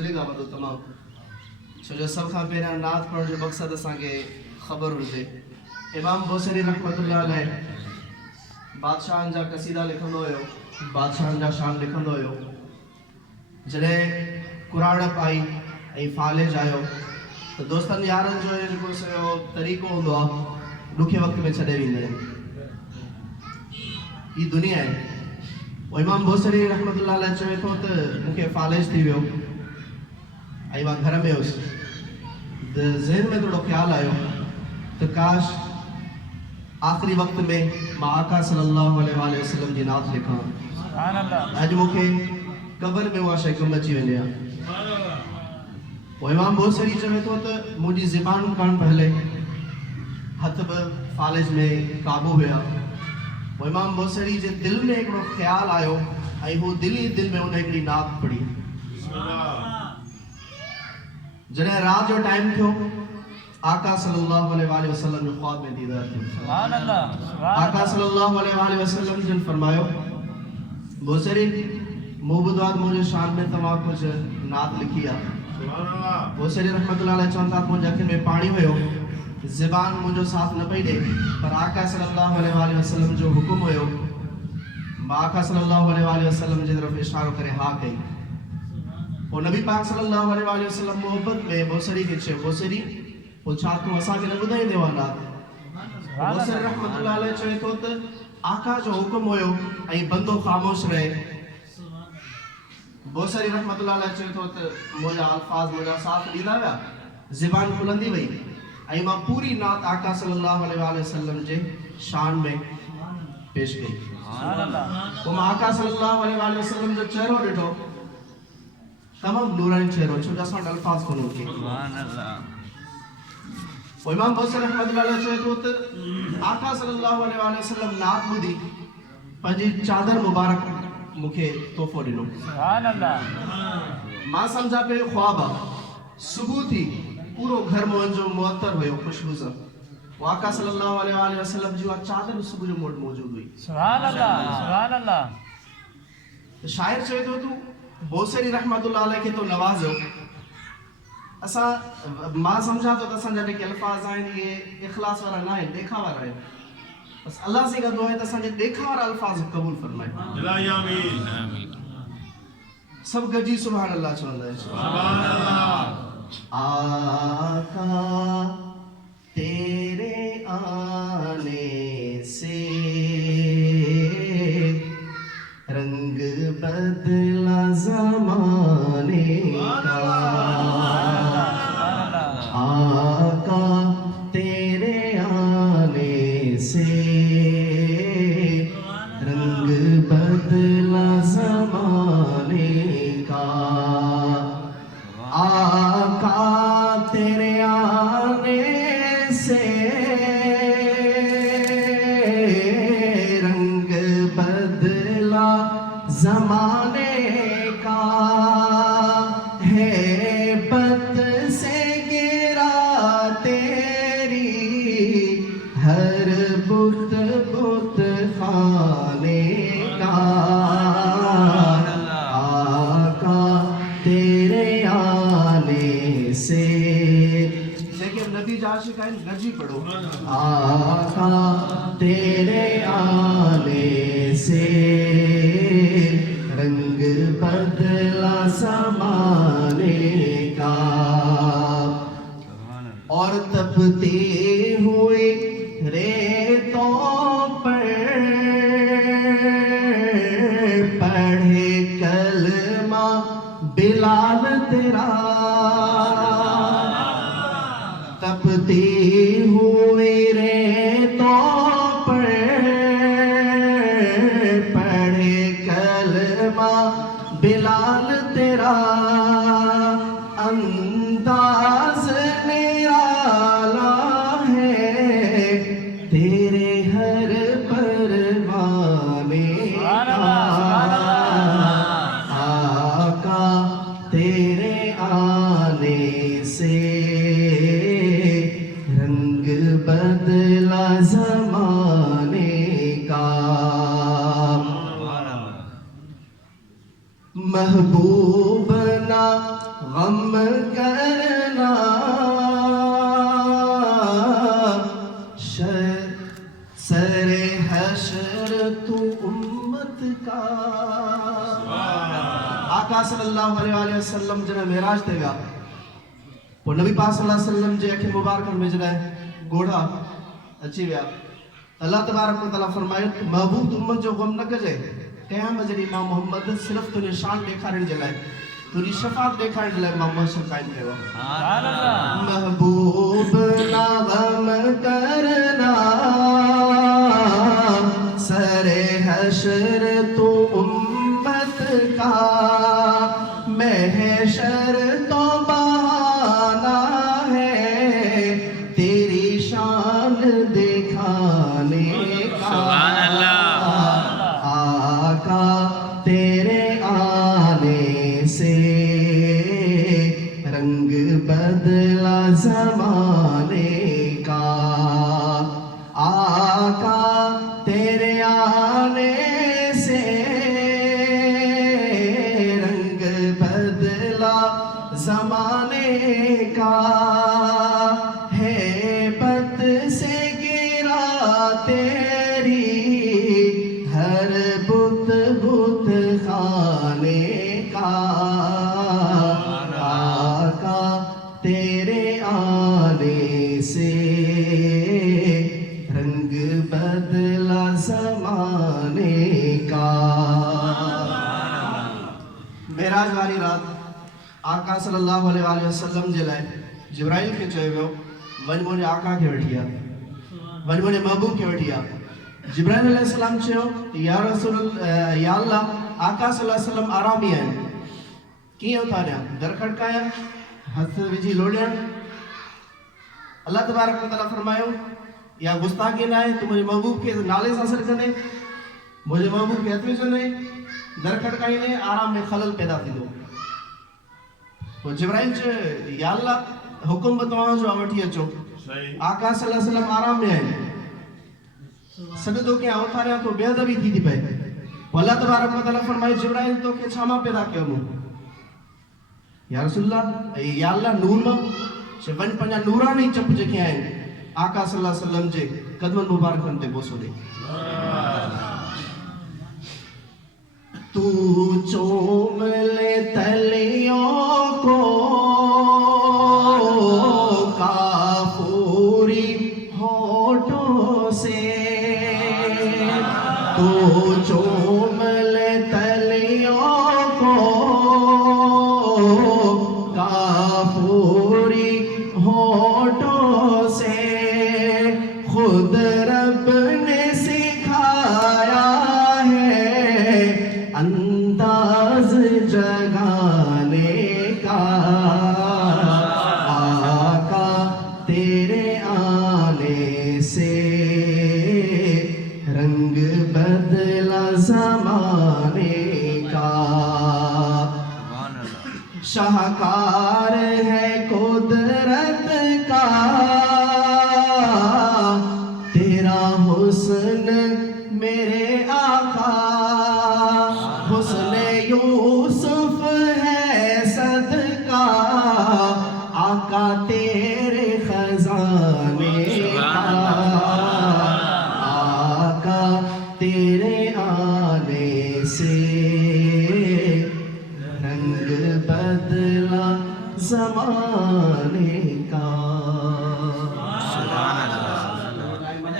बुजुर्ग वॾो तमामु छो जो सभ खां पहिरियां नात पढ़ण जो मक़सदु असांखे ख़बर हुजे। इमाम बोसरी रहमतुल्लाह अलैह बादशाहनि जा क़सीदा लिखंदो हुयो, बादशाहनि जा शान लिखंदो हुयो। जॾहिं कुराड़प आई ऐं फालिज आयो त दोस्तनि यारनि जो जेको सॼो तरीक़ो हूंदो आहे ॾुखे वक़्त में छॾे वेंदा आहिनि। ही दुनिया आहे। इमाम बोसरी रहमतुल्लाह अलैह चवे थो त मूंखे फालिज थी वियो ऐं मां घर में हुयुसि त ज़हन में थोरो ख़्यालु आयो त काश आख़िरी वक़्त में मां आका सल्लल्लाहु अलैहि वसल्लम जी नात लिखां। अॼु मूंखे क़बर में उहा शइ कमु अची वञे। इमाम बोसरी चवे थो त मुंहिंजी ज़बान कान पे हले, हथ बि फालिज में क़ाबू हुया। इमाम बोसरी जे दिल में हिकिड़ो ख़्यालु आयो ऐं हू दिल ई दिल में उन हिकिड़ी नात पढ़ी। जॾहिं राति जो टाइम थियो आका सल्लल्लाहु अलैहि वसल्लम जो ख्वाब में दीदार थियो। आका सल्लल्लाहु अलैहि वसल्लम जिन फरमायो बोसरी मूं ॿुधो आहे मुंहिंजे शान में तव्हां कुझु नात लिखी आहे। बोसरी रहमतुल्लाह अलैह चवनि था मुंहिंजे अखियुनि में पाणी हुयो, ज़बान मुंहिंजो साथ न पई ॾे, पर आका सल्लल्लाहु अलैहि वसल्लम जो हुकुम हुयो। मां आका सल्लल्लाहु अलैहि वसल्लम जी तरफ़ इशारो करे हा कई। पोइ नबी पाक सल्लल्लाहु अलैहि वसल्लम मोहब्बत में बोसरी खे चयो बोसरी पोइ छा तूं असांखे न ॿुधाईंदे आहे नात? बोसरी रहमतुल्लाह अलैह चवे थो त आका जो हुकुम हुयो ऐं बंदो ख़ामोश रहे। बोसरी रहमतुल्लाह अलैह चवे थो त मुंहिंजा अल्फाज़ मुंहिंजा साथ ॾींदा विया, ज़बान खुलंदी वई ऐं मां पूरी नात आका सल्लल्लाहु अलैहि वसल्लम जे शान में पेश कई। पोइ मां आका सल्लल्लाहु अलैहि वसल्लम जो चेहरो ॾिठो, तमामु नूरानी चेहरो, छो जो असां वटि अल्फाज़ कोन हुजे। पोइ इमाम बोसरी रहमतुल्लाह अलैह चवे थो त आका सल्लल्लाहु अलैहि वसल्लम नात ॿुधी पंहिंजी चादर मुबारक मूंखे तोहफ़ो ॾिनो। मां सम्झा पियो ख्वाब आहे। सुबुह थी पूरो घर मुंहिंजो मुअत्तर हुयो ख़ुशबू सां। आका सल्लल्लाहु अलैहि वसल्लम जी उहा चादर सुबुह जो मूं वटि मौजूदु हुई। शाइर चवे थो तूं बोसरी रहमतुल्लाह अलैह खे तो नवाज़ियो। मां सम्झा थो त असांजा जेके अल्फाज़ आहिनि इहे इख़लास वारा न आहिनि, ॾेखा वारा आहिनि। बसि अल्लाह से गॾु आहे त असांजे ॾेखा वारा अल्फाज़ क़बूल फरमाए। सभु गॾिजी सुभान अल्लाह चवंदा आहिनि। आका तेरे आने से रंग बदला ज़माने का। आका तेरे आने से रंग बदला ज़माने का। आका तेरे आने से रंग बदला ज़माने का। हेबत से गिरा तेरी हर बुत बुत खाने का। आका तेरे आने से जेके नबी जा आशिक़ आहिनि गॾिजी पढ़ो। आका तेरे आने से रंग बदला ज़माने का। और तपते हुए रेतों पर पढ़े कलमा बिलाल तेरा। तपते हुए रेतों पर पढ़े कलमा बिलाल तेरा। अंदाज़ निराला है तेरे हर परवाने का। आका तेरे आने से रंग बदला ज़माने का। महबूब ना غم کرنا سر حشر تو امت کا. آقا صلی اللہ علیہ وسلم جنہیں معراج تے گا وہ نبی پاک صلی اللہ علیہ وسلم جے اکھے مبارکن میں جنہیں گوڑا اچھی ویا اللہ تبارک و تعالیٰ فرمائے محبوب امت جو غم نہ کجے قیام جڑی امام محمد صرف تو نشان دیکھاڑن جلائے تیری شفاعت دیکھاڑن جلائے امام محمد قائم کہو. محبوب نہ غم کرنا سر حشر تو امت کا محشر تو بہانہ ہے تیری شان دکھانے کا. آقا تیرے آنے سے رنگ بدلا زمانے کا. آقا تیرے آنے سے رنگ بدلا زمانے کا. ہیبت سے گرا تیری ہر بت بت خانے کا. آقا تیرے آنے سے رنگ بدلا زمانے کا. معراج والی رات آقا صلی اللہ علیہ وسلم جلائے جبرائیل کے چوئے گو ون مجھے آقا کے وٹھیا ون مجھے محبوب کے وٹھیا. جبرائیل علیہ السلام چیو یا رسول یا اللہ آقا صلی اللہ علیہ وسلم آرامی آئے کی اتاریا در کھڑکایا ہاتھ وجی لوڑیا. اللہ تبارک و تعالیٰ فرمائے یا گستاخی نہ ہے تو مجھے محبوب کے نالے سے اثر کرنے مجھے محبوب کے اتوی سنے در کھڑکائی نے آرام میں خلل پیدا تھی دو. تو جبرائیل چے یا اللہ حکم بتوان جو آوٹی اچو آقا صلی اللہ علیہ وسلم آرام میں آئے سجدوں کے اتاریا تو بے ادبی تھی تھی پہ. اللہ تبارک و تعالیٰ فرمائے جبرائیل تو کہ چھاما پیدا کیا ہوں یا رسول اللہ یا اللہ نور میں چھے ون پنجا نورانی چپ جکے آئیں آقا صلی اللہ علیہ وسلم جے قدمن مبارکن تے بوسو دے. تو چوم لے تلیوں کو کافوری ہونٹوں سے. تو چوم لے تلیوں کو کافوری ہونٹوں سے. خود رب نے سکھایا ہے انداز جگانے کا. آقا تیرے آنے سے رنگ بدلا زمانے کا. شاہکار ہے قدرت کا تیرا حسن میرے آقا. حسن یوسف ہے صدقہ آقا تیرے خزانے کا. آقا تیرے آنے سے رنگ بدلا زمانے کا.